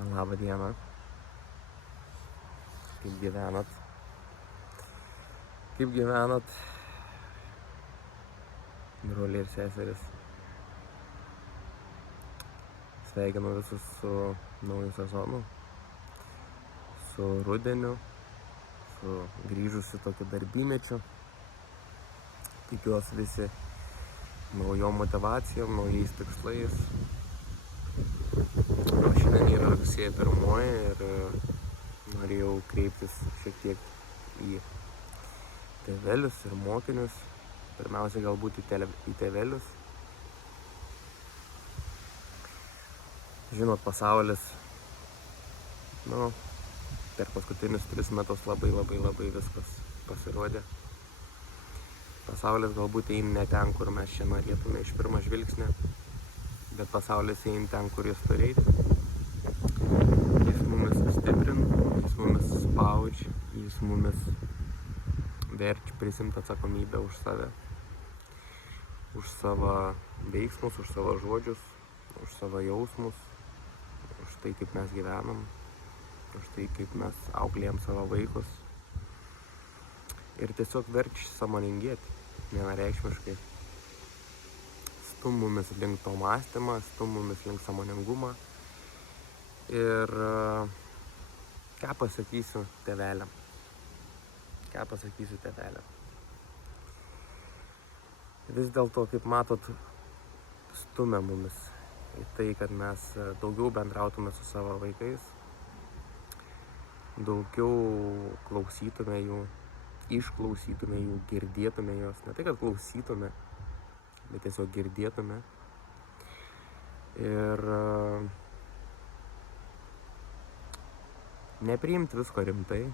Labą dieną. Kaip gyvenat? Kaip gyvenat, broliai ir seserys? Sveikinu visus su nauju sezonu, su rudeniu, su grįžusiu tokiu darbymečiu. Tikiuosi visi naujom motivacijom, naujais tikslais. O šiandien yra rugsėjo 1 ir norėjau kreiptis šiek tiek į tėvelius ir mokinius. Pirmiausia, galbūt į tėvelius. Žinot, pasaulis, per paskutinius 3 metus labai viskas pasirodė. Pasaulis galbūt eina ne ten, kur mes čia norėtume iš pirmo žvilgsnio, bet pasaulis eina ten, kur jis turi eiti. Jis mumis stiprina, jis mumis spaudžia, jis mumis verčia prisimti atsakomybę už save, už savo veiksmus, už savo žodžius, už savo jausmus, už tai, kaip mes gyvenam, už tai, kaip mes auklėjam savo vaikus. Ir tiesiog verčia sąmoningėti, vienareikšmiškai. Stum mumis link to mąstymą, stum mumis link sąmoningumą. Ir ką pasakysiu tėveliam? Vis dėlto, kaip matot, stumia mumis į tai, kad mes daugiau bendrautume su savo vaikais, daugiau klausytume jų, išklausytume jų, girdėtume juos. Ne tai, kad klausytume, bet tiesiog girdėtume. Ir nepriimti visko rimtai.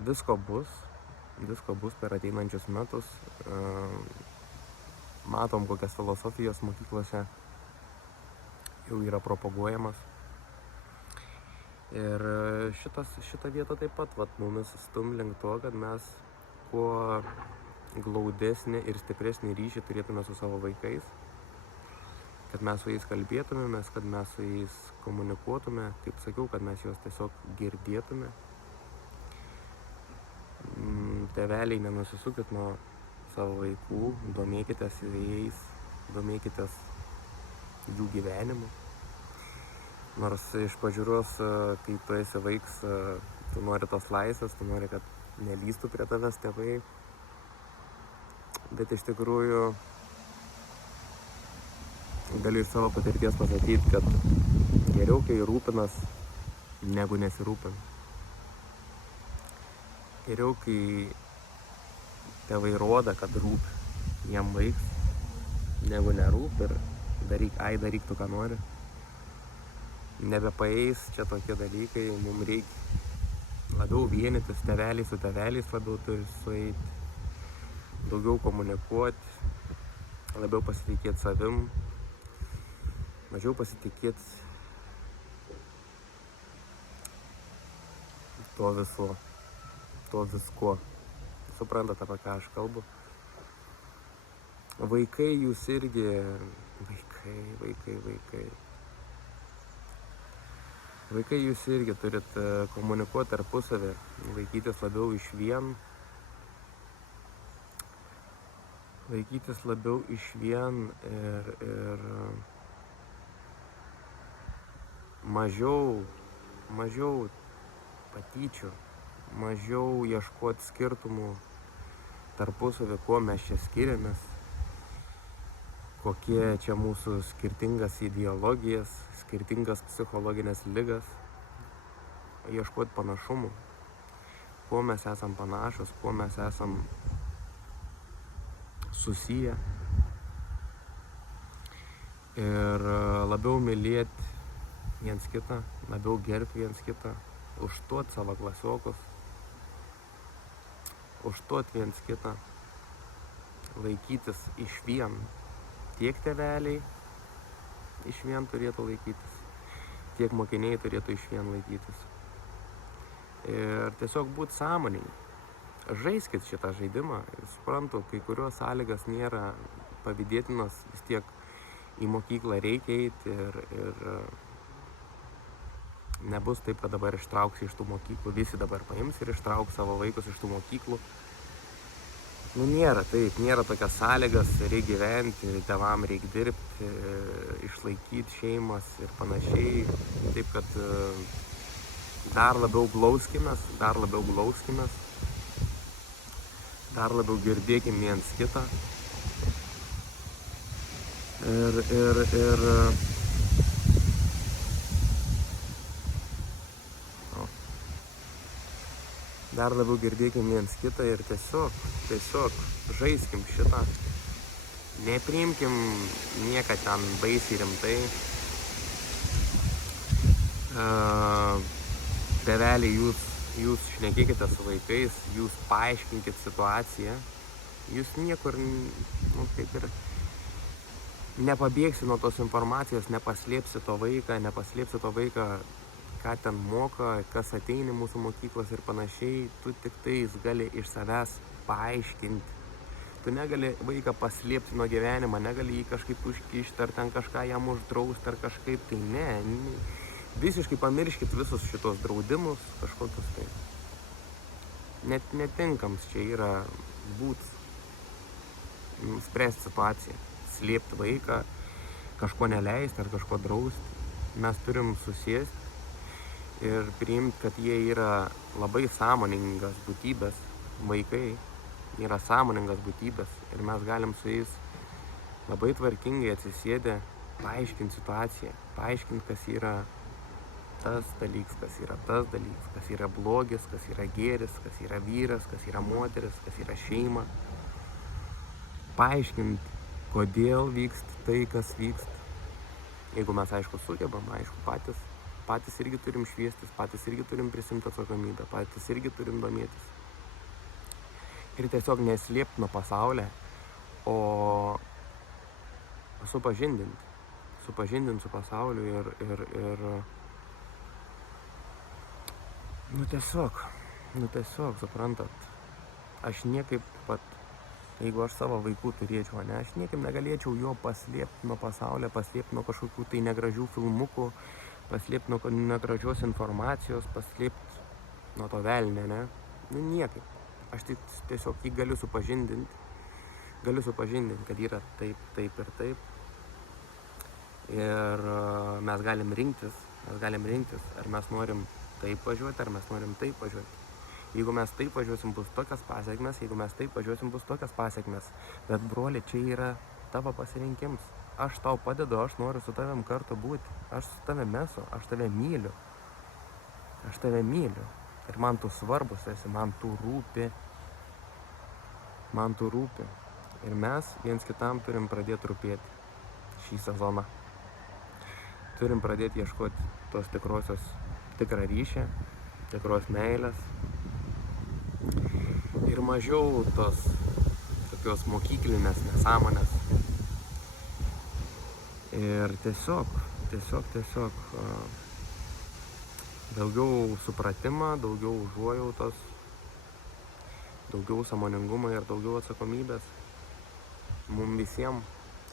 Visko bus per ateinančius metus. Matom, kokias filosofijos mokyklose jau yra propaguojamas. Ir šita vieta taip pat mumis stum link to, kad mes kuo glaudesnį ir stipresnį ryšį turėtume su savo vaikais, kad mes su jais kalbėtumėmės, kad mes su jais komunikuotume, kaip sakiau, kad mes juos tiesiog girdėtume. Tėveliai, nenusisukit nuo savo vaikų, domėkitės jais, domėkitės jų gyvenimu. Nors iš pažiūros, kai tu esi vaiks, tu nori tos laisvės, tu nori, kad nelystų prie tavęs tėvai. Bet iš tikrųjų galiu iš savo patirties pasakyti, kad geriau, kai rūpinas, negu nesirūpina. Geriau, kai tėvai rodo, kad rūpi jam vaiks, negu nerūpi ir daryk tu, ką nori. Nebepaeis čia tokie dalykai, mums reikia labiau vienytis, tėveliai su tėveliais labiau turi sueiti, daugiau komunikuoti, labiau pasitikėti savim, mažiau pasitikėti to visko. Suprantate, apie ką aš kalbu? Vaikai, jūs irgi, Vaikai, jūs irgi turit komunikuoti tarpusavį, laikytis labiau išvien, ir mažiau patyčių, mažiau ieškoti skirtumų tarpusavį, kuo mes čia skiriamės, kokie čia mūsų skirtingas ideologijas, skirtingas psichologinės ligas, ieškoti panašumų, kuo mes esam panašus, kuo mes esam susiję. Ir labiau mylėti viens kitą, labiau gerbti viens kitą, užtuot savo klasiokus, užtuot viens kitą, laikytis išvien. Tiek tėveliai išvien turėtų laikytis, tiek mokiniai turėtų išvien laikytis. Ir tiesiog būti sąmoningi. žaiskit šitą žaidimą. Suprantu, kai kurios sąlygas nėra pavydėtinos, vis tiek į mokyklą reikia eiti ir nebus taip, kad dabar ištrauksi iš tų mokyklų, visi dabar paims ir ištrauks savo vaikus iš tų mokyklų. Nu, nėra taip, nėra tokias sąlygas, reikia gyventi, tėvam reikia dirbti, išlaikyti šeimas ir panašiai. Taip, kad dar labiau glauskimės, dar labiau girdėkim viens kitą. Dar labiau girdėkim viens kitą ir tiesiog žaiskim šitą. Nepriimkim nieką ten baisiai rimtai. Tėveliai, jūs šnekėkite su vaikais, jūs paaiškinkit situaciją. Jūs niekur, kaip ir nepabėgsi nuo tos informacijos, nepaslėpsi to vaiką, ką ten moka, kas ateina mūsų mokyklos ir panašiai. Tu tik tais gali iš savęs paaiškinti. Tu negali vaiką paslėpti nuo gyvenimo, negali jį kažkaip užkišti, ar ten kažką jam uždrausti, ar kažkaip tai ne. Visiškai pamirškit visus šitos draudimus, kažkokius tai. Net netinkams čia yra būt, spręsti situaciją, slėpti vaiką, kažko neleisti ar kažko drausti. Mes turim susėsti ir priimti, kad jie yra labai sąmoningas būtybės, vaikai yra sąmoningas būtybės ir mes galim su jais labai tvarkingai atsisėdę paaiškinti situaciją, paaiškinti, kas yra tas dalykas, kas yra tas dalykas, kas yra blogis, kas yra gėris, kas yra vyras, kas yra moteris, kas yra šeima. Paaiškinti, kodėl vyksta tai, kas vyksta. Jeigu mes, aišku, sugebam, aišku, patys irgi turim šviestis, patys irgi turim prisimti atsakomybę, patys irgi turim domėtis. Ir tiesiog neslėpti nuo pasaulio, o supažindinti su pasauliu ir tiesiog, suprantat, aš niekaip pat, jeigu aš savo vaikų turėčiau, aš niekaip negalėčiau jo paslėpti nuo pasaulio, paslėpti nuo kažkokių tai negražių filmukų, paslėpti nuo negražios informacijos, paslėpti nuo to velnio, ne? Nu, niekaip. Aš tiesiog jį galiu supažindinti, kad yra taip ir taip. Ir mes galim rinktis, ar mes norim taip važiuoti, ar mes norim taip važiuoti. Jeigu mes taip važiuosim, bus tokias pasiekmes, bet broli, čia yra tavo pasirinkimas. Aš tau padedu, aš noriu su tavim kartu būti, aš su tavim esu, aš tave myliu. Ir man tu svarbus esi, man tu rūpi. Ir mes viens kitam turim pradėti rūpėti šį sezoną. Turim pradėti ieškoti tos tikrą ryšį, tikros meilės. Ir mažiau tos tokios mokyklinės nesąmonės. Ir tiesiog daugiau supratimo, daugiau užuojautos, daugiau sąmoningumo ir daugiau atsakomybės mums visiems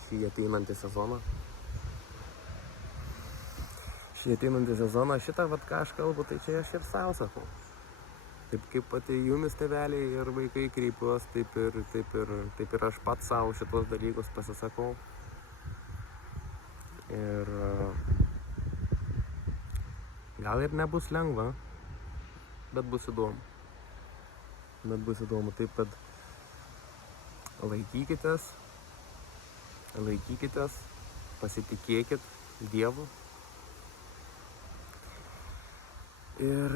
šį ateinantį sezoną. Šitą, ką aš kalbu, tai čia aš ir savo sakau. Taip kaip pati jumis tėveliai ir vaikai kreipiuos, taip ir aš pats savo šitos dalykus pasisakau. Ir gal ir nebus lengva, bet bus įdomu. Taip, kad laikykitės, pasitikėkit Dievu. Ir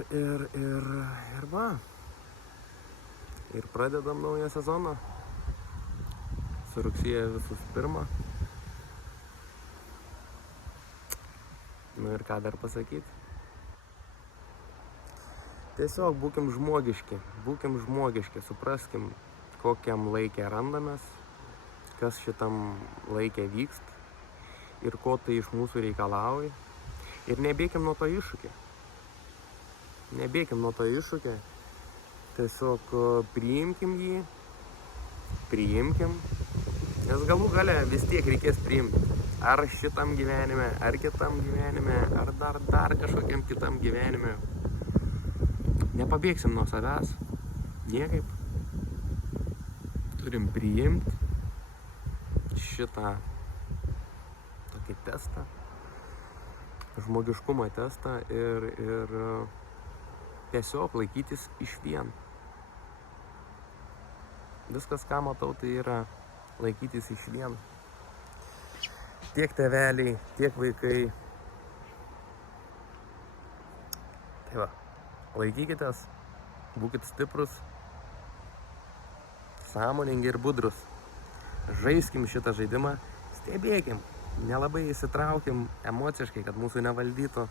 va. Ir pradedam naują sezoną. Su rugsėjo visus 1. Nu ir ką dar pasakyti? Tiesiog būkim žmogiški, supraskim, kokiam laikė randamės, kas šitam laikė vyksta ir ko tai iš mūsų reikalauja. Ir nebėkim nuo to iššūkio. Tiesiog priimkim jį, nes galų gale vis tiek reikės priimti. Ar šitam gyvenime, ar kitam gyvenime, ar dar kažkokiam kitam gyvenime. Nepabėgsim nuo savęs, niekaip. Turim priimti šitą tokį testą, žmogiškumo testą ir tiesiog laikytis išvien. Viskas, ką matau, tai yra laikytis išvien. Tiek tėveliai, tiek vaikai. Tai va, laikykitės, būkit stiprus, sąmoningi ir budrus. Žaiskim šitą žaidimą, stebėkim, nelabai įsitraukim emociškai, kad mūsų nevaldytų,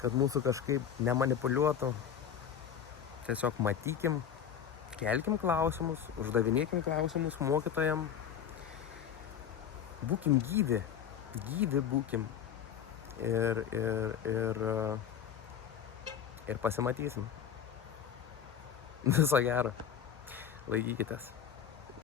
kad mūsų kažkaip nemanipuliuotų. Tiesiog matykim, kelkim klausimus, uždavinėkim klausimus mokytojam. Būkim gyvi būkim ir pasimatysim. Viso gero, laikykitės.